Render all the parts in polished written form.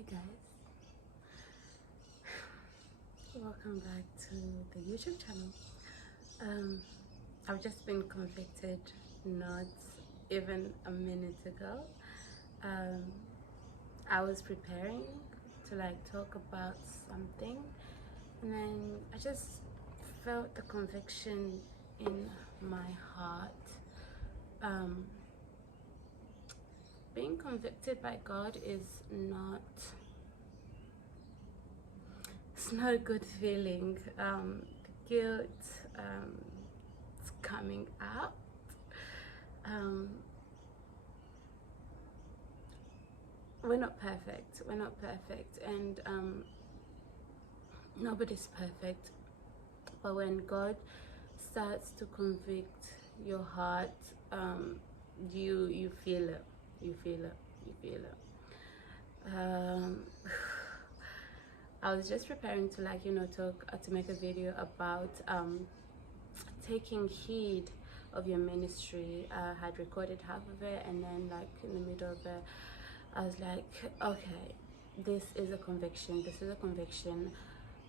Hi guys, welcome back to the YouTube channel. I've just been convicted not even a minute ago. I was preparing to talk about something, and then I just felt the conviction in my heart. Being convicted by God is it's not a good feeling. The guilt is coming out. We're not perfect, and nobody's perfect, but when God starts to convict your heart, you feel it. I was just preparing to to make a video about taking heed of your ministry. I had recorded half of it, and then in the middle of it I was like, okay, this is a conviction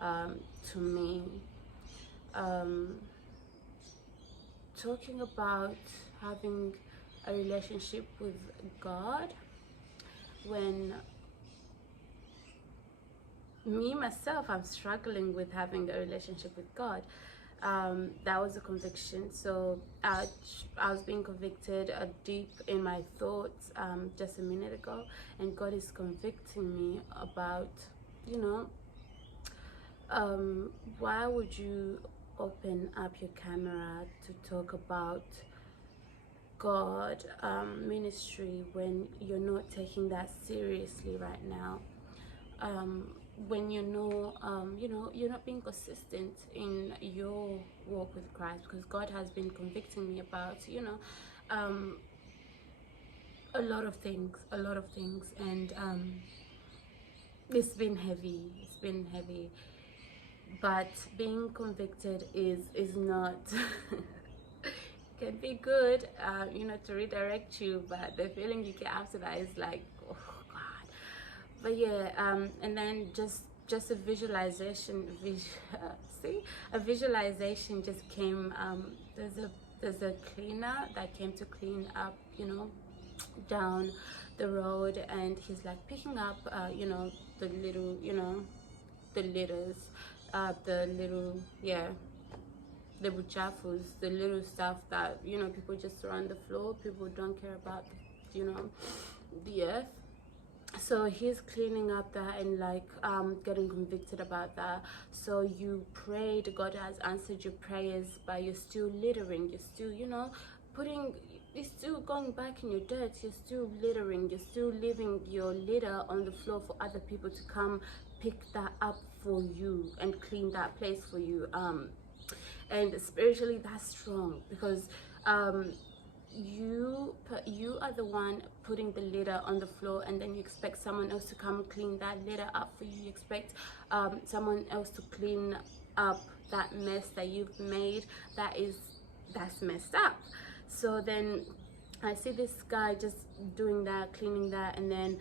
to me. Talking about having a relationship with God, when myself, I'm struggling with having a relationship with God. That was a conviction. So I was being convicted deep in my thoughts just a minute ago, and God is convicting me about, why would you open up your camera to talk about God ministry when you're not taking that seriously right now? When you're not being consistent in your walk with Christ, because God has been convicting me about a lot of things, and it's been heavy, but being convicted is not can be good, to redirect you, but the feeling you get after that is like, oh God. But yeah, and then just a visualization just came. There's a cleaner that came to clean up down the road, and he's picking up the little the litters, the little the buchafus, the little stuff that people just throw on the floor. People don't care about the earth. So he's cleaning up that and getting convicted about that. So you prayed, God has answered your prayers, but you're still littering, you're still you're still going back in your dirt, you're still littering, you're still leaving your litter on the floor for other people to come pick that up for you and clean that place for you. And spiritually, that's strong, because you are the one putting the litter on the floor, and then you expect someone else to come clean that litter up for you. You expect someone else to clean up that mess that you've made. That's messed up. So then I see this guy just doing that, cleaning that, and then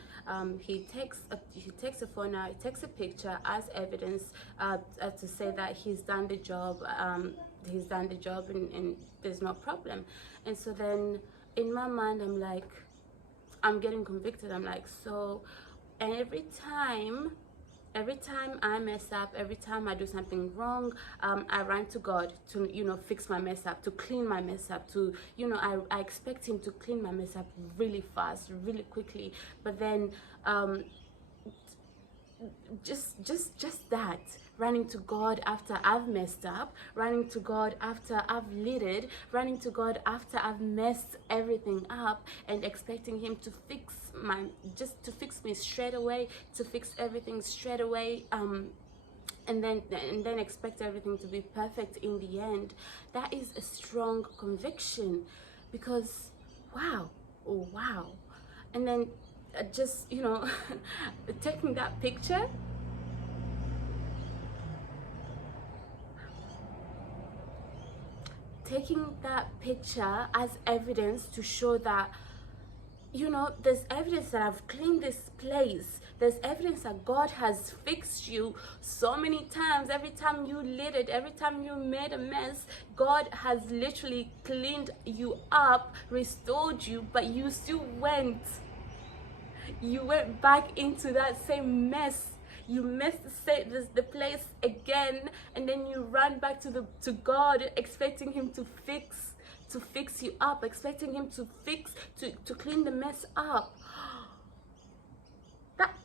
he takes a phone out, he takes a picture as evidence to say that he's done the job. And there's no problem. And so then in my mind, I'm getting convicted. I'm like, so, and every time I mess up, every time I do something wrong, I run to God to fix my mess up, to clean my mess up, to I expect him to clean my mess up really fast, really quickly. But then just that, running to God after I've messed up, running to God after I've littered, running to God after I've messed everything up, and expecting him to fix me straight away, to fix everything straight away, and then expect everything to be perfect in the end. That is a strong conviction, because wow. And then just taking that picture, as evidence to show that you know, there's evidence that I've cleaned this place. There's evidence that God has fixed you so many times. Every time you littered, every time you made a mess, God has literally cleaned you up, restored you, but you still went. You went back into that same mess. You messed the place again, and then you ran back to God, expecting Him to fix you up, expecting Him to clean the mess up. That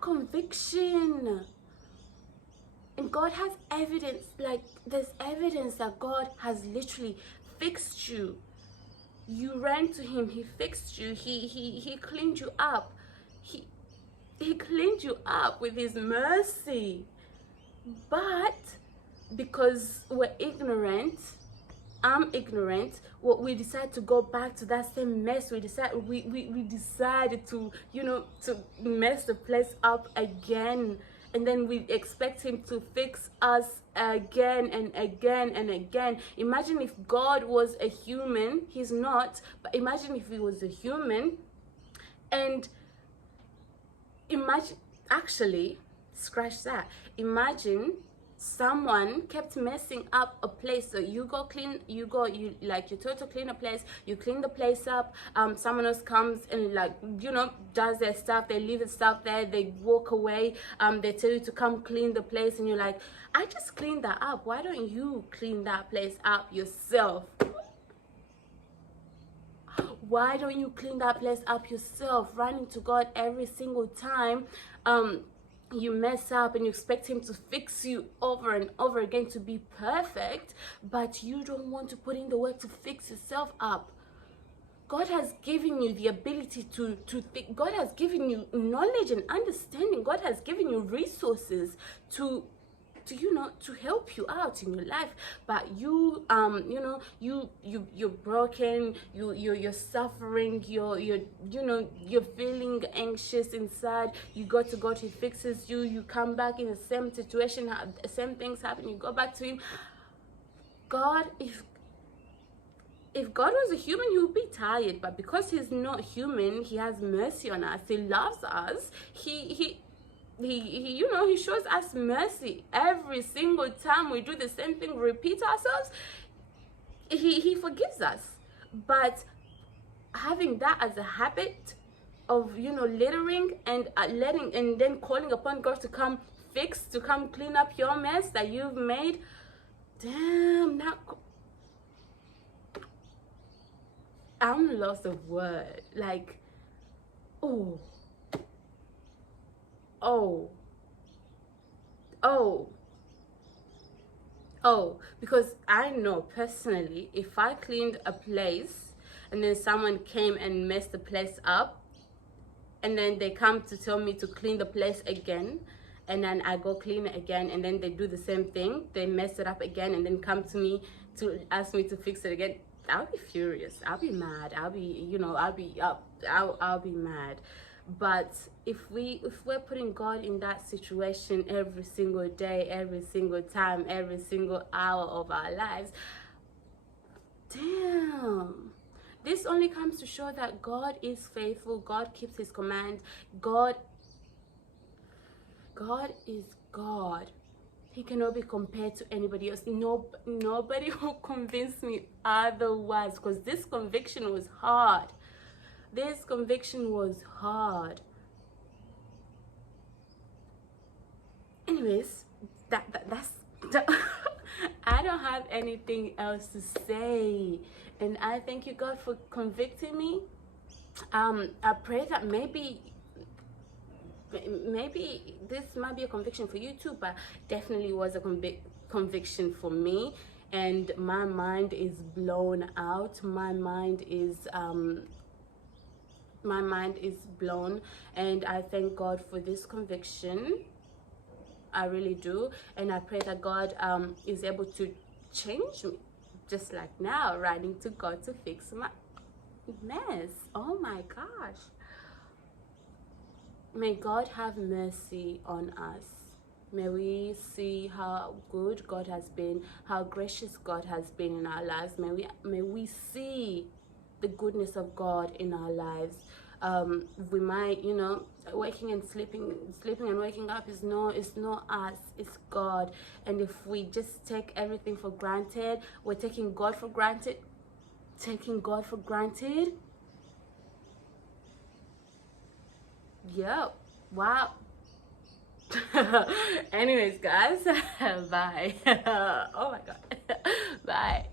conviction. And God has evidence, like there's evidence that God has literally fixed you. You ran to Him, He fixed you, He cleaned you up. He cleaned you up with His mercy. But because we're ignorant, I'm ignorant, well, we decide to go back to that same mess. We decided to, you know, to mess the place up again. And then we expect Him to fix us again and again and again. Imagine if God was a human. He's not, but imagine if He was a human. And imagine, actually, scratch that. Imagine someone kept messing up a place. So you told to clean a place, you clean the place up, someone else comes and, like, you know, does their stuff, they leave the stuff there, they walk away, they tell you to come clean the place, and you're like, I just cleaned that up, why don't you clean that place up yourself? Why don't you clean that place up yourself? Running to God every single time you mess up, and you expect Him to fix you over and over again to be perfect, but you don't want to put in the work to fix yourself up. God has given you the ability to think. God has given you knowledge and understanding. God has given you resources to you know, to help you out in your life, but you you know, you're broken, you're suffering, you're you know, you're feeling anxious inside. You go to God, He fixes you, you come back in the same situation, same things happen, you go back to Him. God, if God was a human, He would be tired, but because He's not human, He has mercy on us, He loves us, He you know, He shows us mercy every single time we do the same thing, we repeat ourselves. He forgives us. But having that as a habit of, you know, littering and and then calling upon God to come fix, to come clean up your mess that you've made, damn, I'm lost of word. Like, oh, because I know personally, if I cleaned a place and then someone came and messed the place up, and then they come to tell me to clean the place again, and then I go clean it again, and then they do the same thing, they mess it up again, and then come to me to ask me to fix it again, I'll be furious, I'll be mad, I'll be mad. But if we're putting God in that situation every single day, every single time, every single hour of our lives, damn, this only comes to show that God is faithful, God keeps His command, God is God. He cannot be compared to anybody else. Nobody will convince me otherwise, because this conviction was hard. This conviction was hard. Anyways, that's I don't have anything else to say, and I thank you, God, for convicting me. I pray that maybe this might be a conviction for you too, but definitely was a conviction for me, and my mind is blown out. My mind is blown, and I thank God for this conviction. I really do, and I pray that God is able to change me, just like now, running to God to fix my mess. Oh my gosh. May God have mercy on us. May we see how good God has been, how gracious God has been in our lives. May we see the goodness of God in our lives. We might, you know, waking and sleeping and waking up is not us, it's God. And if we just take everything for granted, we're taking God for granted. Yep. Wow. Anyways, guys, bye. Oh my God. Bye.